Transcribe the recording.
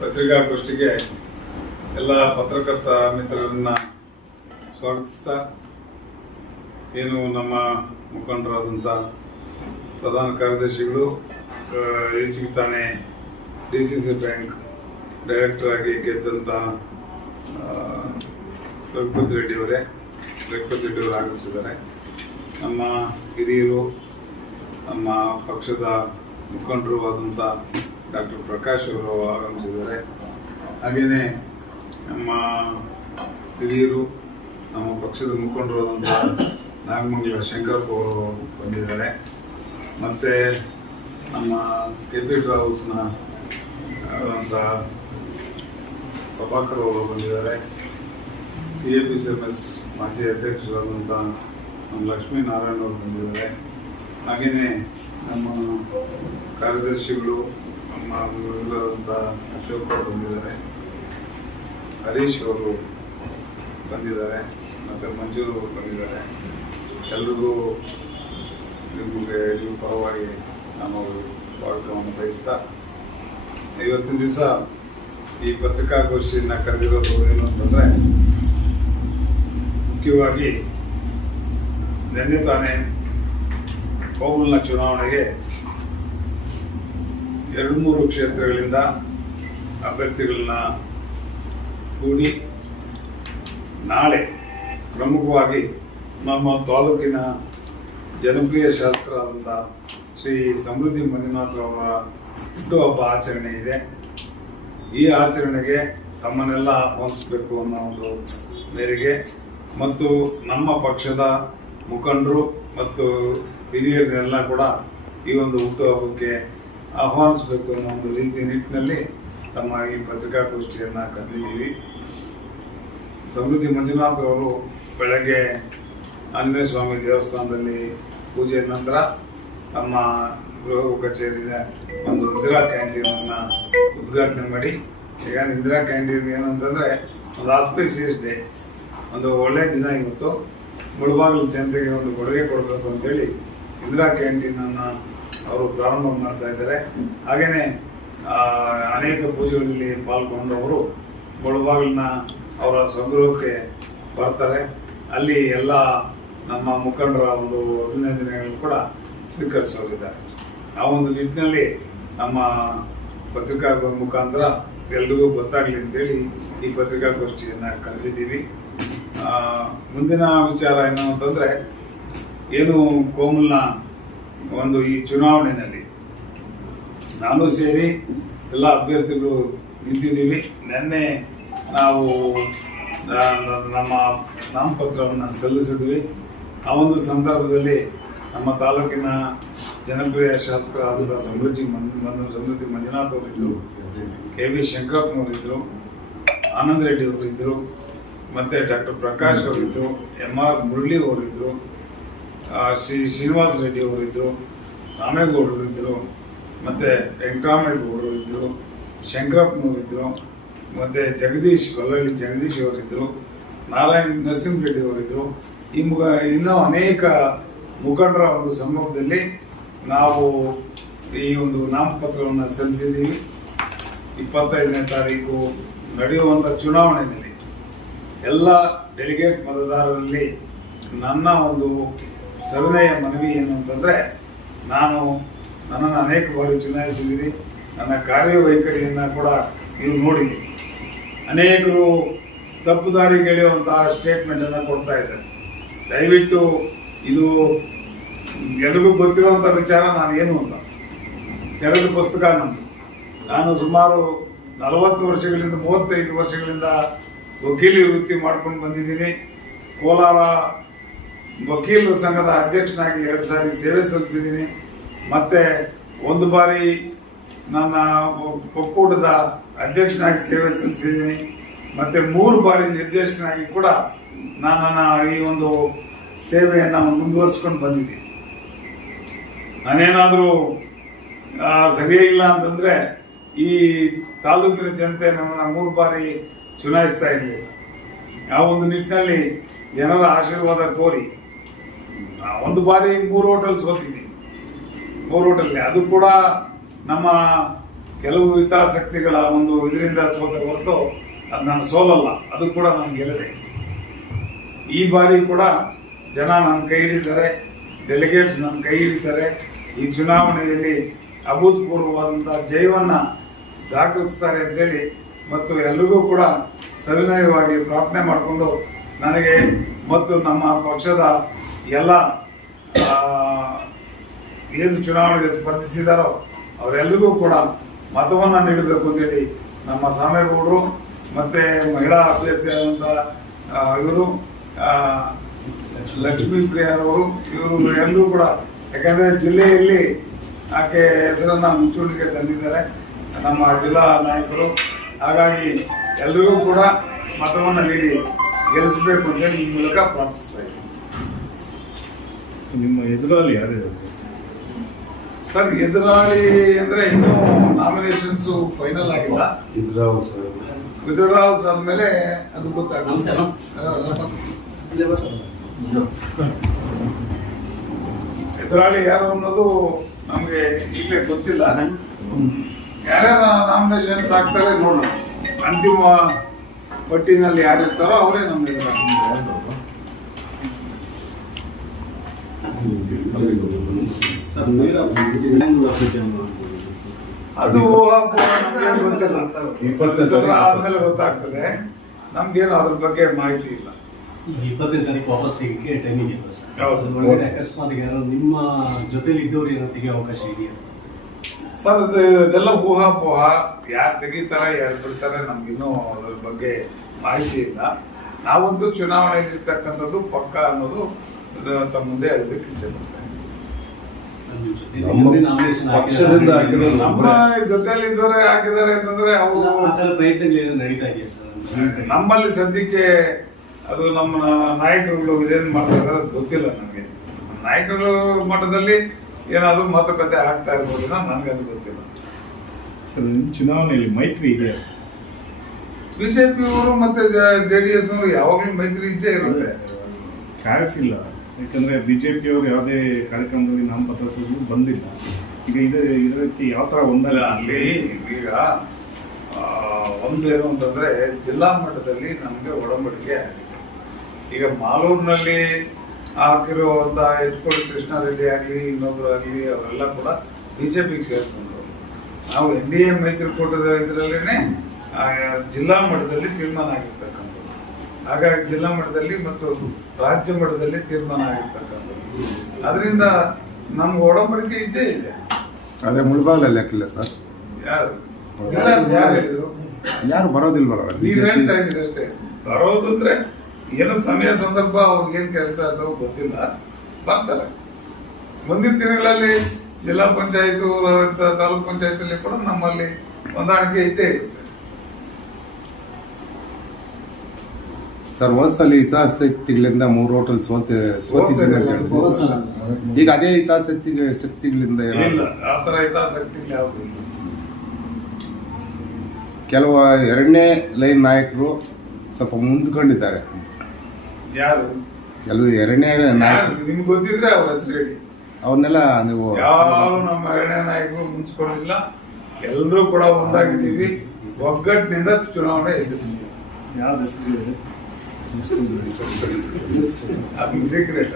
ಪತ್ರಿಕಾಗೋಷ್ಠಿಗೆ ಎಲ್ಲ ಪತ್ರಕರ್ತ ಮಿತ್ರರನ್ನ ಸ್ವಾಗತಿಸ್ತಾ, ಏನು ನಮ್ಮ ಮುಖಂಡರಾದಂಥ ಪ್ರಧಾನ ಕಾರ್ಯದರ್ಶಿಗಳು ಈಚೆಗೆ ತಾನೇ D C C bank director ಆಗಿ ಗೆದ್ದಂಥ ರಘುಪತಿ ರೆಡ್ಡಿ ಅವರೇ, ರಘುಪತಿ ರೆಡ್ಡಿ ಅವರು ಆಗಮಿಸಿದ್ದಾರೆ. ನಮ್ಮ ಹಿರಿಯರು, ನಮ್ಮ ಪಕ್ಷದ ಮುಖಂಡರು ಆದಂಥ ಡಾಕ್ಟರ್ ಪ್ರಕಾಶ್ ಅವರು ಆಗಮಿಸಿದ್ದಾರೆ ಹಾಗೆಯೇ ನಮ್ಮ ಹಿರಿಯರು, ನಮ್ಮ ಪಕ್ಷದ ಮುಖಂಡರು ಆದಂಥ ನಾಗಮಂಗಲ ಶಂಕರಪ್ಪ ಅವರು ಬಂದಿದ್ದಾರೆ. ಮತ್ತು ನಮ್ಮ ಕೆ ಪಿ ಟ್ರಾವೆಲ್ಸ್ನ ಆದಂಥ ಪ್ರಭಾಕರ್ ಅವರು ಬಂದಿದ್ದಾರೆ. T A P C M S ಮಾಜಿ ಅಧ್ಯಕ್ಷರಾದಂಥ ನಮ್ಮ ಲಕ್ಷ್ಮೀನಾರಾಯಣ ಅವರು ಬಂದಿದ್ದಾರೆ. ಹಾಗೆಯೇ ನಮ್ಮ ಕಾರ್ಯದರ್ಶಿಗಳು ನಮ್ಮ ಬಂದಿದ್ದಾರೆ. ಹರೀಶ್ ಅವರು ಬಂದಿದ್ದಾರೆ, ಮತ್ತು ಅವರು ಬಂದಿದ್ದಾರೆ. ಎಲ್ರಿಗೂ ನಿಮಗೆ ನಿಮ್ಮ ಪರವಾಗಿ ನಾನು ಸ್ವಾಗತವನ್ನು ಬಯಸ್ತಾ ಇವತ್ತಿನ ದಿವಸ ಈ ಪತ್ರಿಕಾಗೋಷ್ಠಿಯನ್ನು ಕರೆದಿರೋದು ಏನು ಅಂತಂದರೆ, ಮುಖ್ಯವಾಗಿ ನಿನ್ನೆ ತಾನೇ ಕೋಮಲ್ನ ಚುನಾವಣೆಗೆ ಎರಡು ಮೂರು ಕ್ಷೇತ್ರಗಳಿಂದ ಅಭ್ಯರ್ಥಿಗಳನ್ನ ಕೂಡಿ ನಾಳೆ ಪ್ರಮುಖವಾಗಿ ನಮ್ಮ ತಾಲೂಕಿನ ಜನಪ್ರಿಯ ಶಾಸ್ತ್ರದ ಶ್ರೀ ಸಮೃದ್ಧಿ ಮಂಜುನಾಥ್ ಅವರ ಹುಟ್ಟುಹಬ್ಬ ಆಚರಣೆ ಇದೆ. ಈ ಆಚರಣೆಗೆ ತಮ್ಮನ್ನೆಲ್ಲ ಆಹ್ವಾನಿಸಬೇಕು ಅನ್ನೋ ಒಂದು ಮೇರೆಗೆ ಮತ್ತು ನಮ್ಮ ಪಕ್ಷದ ಮುಖಂಡರು ಮತ್ತು ಹಿರಿಯರನ್ನೆಲ್ಲ ಕೂಡ ಈ ಒಂದು ಹುಟ್ಟುಹಬ್ಬಕ್ಕೆ ಆಹ್ವಾನಿಸಬೇಕು ಅನ್ನೋ ಒಂದು ರೀತಿ ನಿಟ್ಟಿನಲ್ಲಿ ತಮ್ಮ ಈ ಪತ್ರಿಕಾಗೋಷ್ಠಿಯನ್ನು ಕರೆದಿದ್ದೀವಿ. ಸಮೃದ್ಧಿ ಮಂಜುನಾಥ್ ಅವರು ಬೆಳಗ್ಗೆ ಆಂಜನೇಯ ಸ್ವಾಮಿ ದೇವಸ್ಥಾನದಲ್ಲಿ ಪೂಜೆ ನಂತರ ತಮ್ಮ ಗೃಹ ಕಚೇರಿಯ ಒಂದು ಇಂದಿರಾ ಕ್ಯಾಂಟೀನ್ ಅನ್ನ ಉದ್ಘಾಟನೆ ಮಾಡಿ. ಈಗ ಇಂದಿರಾ ಕ್ಯಾಂಟೀನ್ ಏನು ಅಂತಂದ್ರೆ ಒಂದು ಆಸ್ಪಿಸಿಯಸ್ ಡೇ ಒಂದು ಒಳ್ಳೆಯ ದಿನ ಇವತ್ತು. ಮುಳುಬಾಗಿಲು ಜನತೆಗೆ ಒಂದು ಕೊಡುಗೆ ಕೊಡಬೇಕು ಅಂತೇಳಿ ಇಂದಿರಾ ಕ್ಯಾಂಟೀನ್ ಅನ್ನ ಅವರು ಪ್ರಾರಂಭ ಮಾಡ್ತಾ ಇದ್ದಾರೆ. ಹಾಗೇನೆ ಆ, ಅನೇಕ ಪೂಜೆಗಳಲ್ಲಿ ಪಾಲ್ಗೊಂಡವರು ಮುಳಬಾಗಿಲಿನ ಅವರ ಸ್ವಗೃಹಕ್ಕೆ ಬರ್ತಾರೆ. ಅಲ್ಲಿ ಎಲ್ಲ ನಮ್ಮ ಮುಖಂಡರ ಒಂದು ಅಭಿನಂದನೆಗಳನ್ನು ಕೂಡ ಸ್ವೀಕರಿಸೋಗಿದ್ದಾರೆ ಆ ಒಂದು ನಿಟ್ಟಿನಲ್ಲಿ ನಮ್ಮ ಪತ್ರಿಕಾ ಮುಖಾಂತರ ಎಲ್ರಿಗೂ ಗೊತ್ತಾಗ್ಲಿ ಅಂತೇಳಿ ಈ ಪತ್ರಿಕಾಗೋಷ್ಠಿಯನ್ನು ಕರೆದಿದ್ದೀವಿ. ಮುಂದಿನ ವಿಚಾರ ಏನು ಅಂತಂದರೆ ಏನು ಕೋಮಲ್ನ ಒಂದು ಈ ಚುನಾವಣೆಯಲ್ಲಿ ನಾನು ಸೇರಿ ಎಲ್ಲ ಅಭ್ಯರ್ಥಿಗಳು ನಿಂತಿದ್ದೀವಿ. ನಿನ್ನೆ ನಾವು ನಮ್ಮ ನಾಮಪತ್ರವನ್ನು ಸಲ್ಲಿಸಿದ್ವಿ. ಆ ಒಂದು ಸಂದರ್ಭದಲ್ಲಿ ನಮ್ಮ ತಾಲೂಕಿನ ಜನಪ್ರಿಯ ಶಾಸಕರಾದ ಸಮೃದ್ಧಿ ಸಮೃದ್ಧಿ ಮಂಜುನಾಥ್ ಅವರಿದ್ದರು ಕೆ ವಿ ಶಂಕರಪ್ಪನವರಿದ್ದರು ಆನಂದ್ ರೆಡ್ಡಿ ಅವರಿದ್ದರು, ಮತ್ತೆ ಡಾಕ್ಟರ್ ಪ್ರಕಾಶ್ ಅವರಿದ್ದರು ಎಂ ಆರ್ ಮುರಳಿ ಅವರಿದ್ದರು ಶ್ರೀ ಶ್ರೀನಿವಾಸ್ ರೆಡ್ಡಿ ಅವರಿದ್ದರು ಸಾಮೇಗೌಡರು ಇದ್ದರು ಮತ್ತೆ ವೆಂಕಟರಾಮೇಗೌಡರು ಇದ್ದರು ಶಂಕರಪ್ಪನವರು ಇದ್ದರು ಮತ್ತೆ ಜಗದೀಶ್ ಗೊಲ್ಲಳ್ಳಿ ಜಗದೀಶ್ ಅವರಿದ್ದರು ನಾರಾಯಣ್ ನರಸಿಂಹ ರೆಡ್ಡಿ ಅವರಿದ್ದರು ಈ ಮುಖ, ಇನ್ನೂ ಅನೇಕ ಮುಖಂಡರ ಒಂದು ಸಂದರ್ಭದಲ್ಲಿ ನಾವು ಈ ಒಂದು ನಾಮಪತ್ರವನ್ನು ಸಲ್ಲಿಸಿದ್ದೀವಿ. ಇಪ್ಪತ್ತೈದನೇ ತಾರೀಕು ನಡೆಯುವಂಥ ಚುನಾವಣೆಯಲ್ಲಿ ಎಲ್ಲ ಡೆಲಿಗೇಟ್ ಮತದಾರರಲ್ಲಿ ನನ್ನ ಒಂದು ಸವಿನಯ ಮನವಿ ಏನು ಅಂತಂದ್ರೆ, ನಾನು ನನ್ನನ್ನು ಅನೇಕ ಬಾರಿ ಚುನಾಯಿಸಿದ್ದೀನಿ. ನನ್ನ ಕಾರ್ಯವೈಖರಿಯನ್ನು ಕೂಡ ನೀವು ನೋಡಿದ್ದೀನಿ ಅನೇಕರು ತಪ್ಪು ದಾರಿಗೆ ಸ್ಟೇಟ್ಮೆಂಟ್ ಅನ್ನು ಕೊಡ್ತಾ ಇದ್ದಾರೆ. ದಯವಿಟ್ಟು ಇದು ಎಲ್ರಿಗೂ ಗೊತ್ತಿರುವಂತ ವಿಚಾರ, ನಾನು ಏನು ಅಂತ. ತೆರೆದ ಪುಸ್ತಕ ನಮ್ದು. ನಾನು ಸುಮಾರು ನಲವತ್ತು ವರ್ಷಗಳಿಂದ, ಮೂವತ್ತೈದು ವರ್ಷಗಳಿಂದ ವಕೀಲಿ ವೃತ್ತಿ ಮಾಡ್ಕೊಂಡು ಬಂದಿದ್ದೀನಿ. ಕೋಲಾರ ವಕೀಲರ ಸಂಘದ ಅಧ್ಯಕ್ಷನಾಗಿ ಎರಡು ಸಾರಿ ಸೇವೆ ಸಲ್ಲಿಸಿದ್ದೀನಿ. ಮತ್ತೆ ಒಂದು ಬಾರಿ ನನ್ನ ಒಕ್ಕೂಟದ ಅಧ್ಯಕ್ಷನಾಗಿ ಸೇವೆ ಸಲ್ಲಿಸಿದ್ದೀನಿ. ಮತ್ತೆ ಮೂರು ಬಾರಿ ನಿರ್ದೇಶಕನಾಗಿ ಕೂಡ ನಾನು ಈ ಒಂದು ಸೇವೆಯನ್ನು ಮುಂದುವರಿಸ್ಕೊಂಡು ಬಂದಿದ್ದೀನಿ. ನಾನೇನಾದರೂ ಸರಿಯಿಲ್ಲ ಅಂತಂದರೆ ಈ ತಾಲೂಕಿನ ಜನತೆ ನನ್ನ ಮೂರು ಬಾರಿ ಚುನಾಯಿಸ್ತಾ ಇರಲಿಲ್ಲ. ಆ ಒಂದು ನಿಟ್ಟಿನಲ್ಲಿ ಜನರ ಆಶೀರ್ವಾದ ಕೋರಿ ಒಂದು ಬಾರಿ ಮೂರು ಹೋಟೆಲ್ ಸೋತಿದ್ದೀನಿ ಮೂರು ಅದು ಕೂಡ ನಮ್ಮ ಕೆಲವು ಹಿತಾಸಕ್ತಿಗಳ ಒಂದು ಇದರಿಂದ ಸೋತ ಹೊರತು ಅದು ನನ್ನ ಸೋಲಲ್ಲ. ಅದು ಕೂಡ ನಾನು ಗೆಲ್ಲದೆ. ಈ ಬಾರಿ ಕೂಡ ಜನ ನನ್ನ ಕೈ ಹಿಡಿತಾರೆ. ಡೆಲಿಗೇಟ್ಸ್ ನನ್ನ ಕೈ ಹಿಡಿತಾರೆ. ಈ ಚುನಾವಣೆಯಲ್ಲಿ ಅಭೂತಪೂರ್ವವಾದಂಥ ಜಯವನ್ನ ದಾಖಲಿಸ್ತಾರೆ ಅಂತೇಳಿ ಮತ್ತು ಎಲ್ರಿಗೂ ಕೂಡ ಸವಿನಯವಾಗಿ ಪ್ರಾರ್ಥನೆ ಮಾಡಿಕೊಂಡು ನನಗೆ ಮತ್ತು ನಮ್ಮ ಪಕ್ಷದ ಎಲ್ಲ ಏನು ಚುನಾವಣೆಗೆ ಸ್ಪರ್ಧಿಸಿದಾರೋ ಅವರೆಲ್ಲರಿಗೂ ಕೂಡ ಮತವನ್ನ ನೀಡಬೇಕು ಅಂತೇಳಿ ನಮ್ಮ ಸಾಮೇಗೌಡರು ಮತ್ತೆ ಮಹಿಳಾ ಅಭ್ಯರ್ಥಿಯಾದಂಥ ಇವರು ಲಕ್ಷ್ಮೀ ಪ್ರಿಯರವರು ಇವರು ಎಲ್ಲರೂ ಕೂಡ. ಯಾಕಂದ್ರೆ ಜಿಲ್ಲೆಯಲ್ಲಿ ಆಕೆ ಹೆಸರನ್ನ ಮುಂಚೂಣಿಗೆ ತಂದಿದ್ದಾರೆ. ನಮ್ಮ ಜಿಲ್ಲಾ ನಾಯಕರು. ಹಾಗಾಗಿ ಎಲ್ಲರಿಗೂ ಕೂಡ ಮತವನ್ನು ನೀಡಿ ಗೆಲ್ಲಿಸಬೇಕು ಅಂತೇಳಿ ಈ ಮೂಲಕ ಪ್ರಾರ್ಥಿಸ್ತಾ ಇದ್ದೀನಿ. ನಿಮ್ಮ ಎದುರಾಳಿ ಯಾರು ಸರ್ ಎದುರಾಳಿ ಅಂದ್ರೆ ಇನ್ನು ನಾಮಿನೇಷನ್ಸ್ ಫೈನಲ್ ಆಗಿಲ್ಲ. ಇದ್ರಾವ್ ಸರ್ ವಿಡ್ರಾಲ್ಸ್ ಆದ್ಮೇಲೆ ಅದು ಗೊತ್ತಾಗಲ್ಲ ಎದುರಾಳಿ ಯಾರು ಅನ್ನೋದು ನಮ್ಗೆ ಈಗಲೇ ಗೊತ್ತಿಲ್ಲ. ಯಾರ್ಯಾರ ನಾಮಿನೇಷನ್ಸ್ ಆಗ್ತಾರೆ ನೋಡೋಣ. ಅಂತಿಮ ಪಟ್ಟಿನಲ್ಲಿ ಯಾರಿರ್ತಾರೋ ಅವರೇ ನಮ್ಮ ಎದುರಾಳಿ. ಅದು. ಆದ್ಮೇಲೆ ಗೊತ್ತಾಗ್ತದೆ. ನಮ್ಗೇನು ಅದ್ರ ಬಗ್ಗೆ ಮಾಹಿತಿ ಇಲ್ಲ. ಈಗ ಇಪ್ಪತ್ತನೇ ತಾರೀಕು ವಾಪಸ್ ತೆಗಿಕ್ಕೆ ಟೈಮಿಂಗ್ ಇಲ್ಲ ಸರ್. ಅಕಸ್ಮಾತ್ ಯಾರು ನಿಮ್ಮ ಜೊತೆಲಿ ಇದ್ದವ್ರು ಏನೋ ತೆಗಿಯೋ ಅವಕಾಶ ಇದೆಯಾ ಸರ್? ಸರ್ ಅದು ಇದೆಲ್ಲ ಊಹಾಪೋಹ. ಯಾರು ತೆಗಿತಾರೆ ಯಾರು ಬಿಡ್ತಾರೆ ನಮ್ಗಿನ್ನೂ ಅದ್ರ ಬಗ್ಗೆ ಮಾಹಿತಿ ಇಲ್ಲ. ನಾವೊಂದು ಚುನಾವಣೆ ಇರ್ತಕ್ಕಂಥದ್ದು ಪಕ್ಕ ಅನ್ನೋದು ಇದು ತಮ್ಮ ಮುಂದೆ ಹೇಳಬೇಕು ವಿಚಾರ nomination ಪಕ್ಷದಿಂದ ಹಾಕಿದ್ದಾರೆ. ನಮ್ಮ ಜೊತೆಯಲ್ಲಿ ಇದ್ದವರೇ ಹಾಕಿದ್ದಾರೆ ಅಂತಂದ್ರೆ ಅವರು ಆ ಥರ ಪ್ರಯತ್ನಗಳು ಏನೋ ನಡೀತಾ ಇದೆಯಾ ಸರ್? ನಮ್ಮಲ್ಲಿ ಸದ್ಯಕ್ಕೆ ಅದು ನಮ್ಮ ನಾಯಕರುಗಳು ಏನ್ ಮಾಡ್ತಾ ಅದು ಗೊತ್ತಿಲ್ಲ ನಮಗೆ. ನಾಯಕರು ಮಟ್ಟದಲ್ಲಿ ಏನಾದ್ರು ಮಾತುಕತೆ ಆಗ್ತಾ ಇರ್ಬೋದು ನನಗೆ ಅದು ಗೊತ್ತಿಲ್ಲ. ಸರ್ ನಿಮ್ಮ ಚುನಾವಣೆಯಲ್ಲಿ ಮೈತ್ರಿ ಇದೆಯಾ? ಬಿಜೆಪಿಯವರು ಮತ್ತೆ ಜೆ ಡಿ ಎಸ್ ನವರು ಯಾವಾಗಲೂ ಮೈತ್ರಿ ಇದ್ದೇ ಇರುತ್ತೆ. ಚಾಯ್ಸ್ ಇಲ್ಲ ಬಿ ಬಿಜೆಪಿ ಅವರು ಯಾವುದೇ ಕಾರ್ಯಕ್ರಮದಲ್ಲಿ ನಾಮಪತ್ರ ಸಲ್ಲಿಸಲು ಬಂದಿಲ್ಲ. ಈಗ ಇದು ಇದಕ್ಕೆ ಯಾವ ಥರ ಒಂದಲ್ಲ? ಅಲ್ಲಿ ಈಗ ಒಂದೇನು ಅಂತಂದ್ರೆ ಜಿಲ್ಲಾ ಮಟ್ಟದಲ್ಲಿ ನಮಗೆ ಒಡಂಬಡಿಕೆ ಆಗಿದೆ. ಈಗ ಮಾಲೂರಿನಲ್ಲಿ ಹಾಕಿರುವಂಥ ಎತ್ಕೊಳಿ ಕೃಷ್ಣಾರೆಡ್ಡಿ ಆಗಲಿ ಇನ್ನೊಬ್ರು ಆಗಲಿ ಅವರೆಲ್ಲ ಕೂಡ ಬಿಜೆಪಿಗೆ ಸೇರ್ಕೊಂಡ್ರು. ನಾವು ಎನ್ ಡಿ ಎ ಮೈತ್ರಿಕೂಟದ ಇದರಲ್ಲೇನೆ ಆ, ಜಿಲ್ಲಾ ಮಟ್ಟದಲ್ಲಿ ತೀರ್ಮಾನ ಆಗಿರ್ತಕ್ಕಂಥದ್ದು. ಹಾಗಾಗಿ ಜಿಲ್ಲಾ ಮಟ್ಟದಲ್ಲಿ ಮತ್ತು ರಾಜ್ಯ ಮಟ್ಟದಲ್ಲಿ ತೀರ್ಮಾನ ಆಗಿರ್ತಕ್ಕಂಥದ್ದು. ಅದರಿಂದ ನಮ್ಮ ಒಡಂಬಡಿಕೆ ಇದ್ದೇ ಇದೆ. ಅದೇ ಮುಳುಬಾಗಲಲ್ಲಿ ಹಾಕಿಲ್ಲ ಸರ್. ಯಾರು? ಇಲ್ಲ ಅಂತ ಯಾರು? ಹೇಳಿದ್ರು? ಯಾರು ಬರೋದಿಲ್ವಲ್ಲ ನೀವು ಹೇಳ್ತಾ ಇದ್ದೀರಿ ಅಷ್ಟೇ. ಬರೋದು ಅಂದ್ರೆ ಏನೋ ಸಮಯ ಸಂದರ್ಭ ಅವ್ರಿಗೆ ಏನ್ ಕೆಲಸ ಅಥವಾ ಗೊತ್ತಿಲ್ಲ. ಬರ್ತಾರೆ. ಮುಂದಿನ ದಿನಗಳಲ್ಲಿ ಜಿಲ್ಲಾ ಪಂಚಾಯತ್ ತಾಲೂಕ್ ಪಂಚಾಯತ್ ಅಲ್ಲಿ ಕೂಡ ನಮ್ಮಲ್ಲಿ ಹೊಂದಾಣಿಕೆ ಇದ್ದೇ ಇರುತ್ತೆ. ಸರ್ ಹೋದ್ಸಲಿ ಹಿತಾಸಕ್ತಿಗಳಿಂದ ಮೂರು ಹೋಟೆಲ್ ಸೋತೆ ಸೋತಿದ್ದೀನಿ ಅಂತ ಹೇಳಿದ್ರು. ಈಗ ಅದೇ ಹಿತಾಸಕ್ತಿ ಶಕ್ತಿಗಳಿಂದ ಇಲ್ಲ ಏನಾದ್ರು? ಆ ಥರ ಹಿತಾಸಕ್ತಿ ಯಾವುದು? ಇಲ್ಲ ಕೆಲವು ಎರಡನೇ ಲೈನ್ ನಾಯಕರು ಸ್ವಲ್ಪ ಮುಂದ್ಕೊಂಡಿದ್ದಾರೆ. ಯಾರು? ಕೆಲವು ಎರಡನೇ ನಾಯಕರು. ನಿಮ್ಗೆ ಗೊತ್ತಿದ್ರೆ ಅವ್ರ ಹೆಸರು ಹೇಳಿ. ಅವನ್ನೆಲ್ಲ ನೀವು ಯಾವ ನಮ್ಮ ಎರಡನೇ ನಾಯಕರು ಮುನ್ಸ್ಕೊಂಡಿಲ್ಲ ಎಲ್ಲರೂ ಕೂಡ ಒಂದಾಗಿದ್ದೀವಿ. ಒಗ್ಗಟ್ಟಿನಿಂದ ಚುನಾವಣೆ ಎದುರಿಸ್ತೀವಿ. ಯಾವ ಹೆಸರು ಅದು ಸೀಕ್ರೆಟ್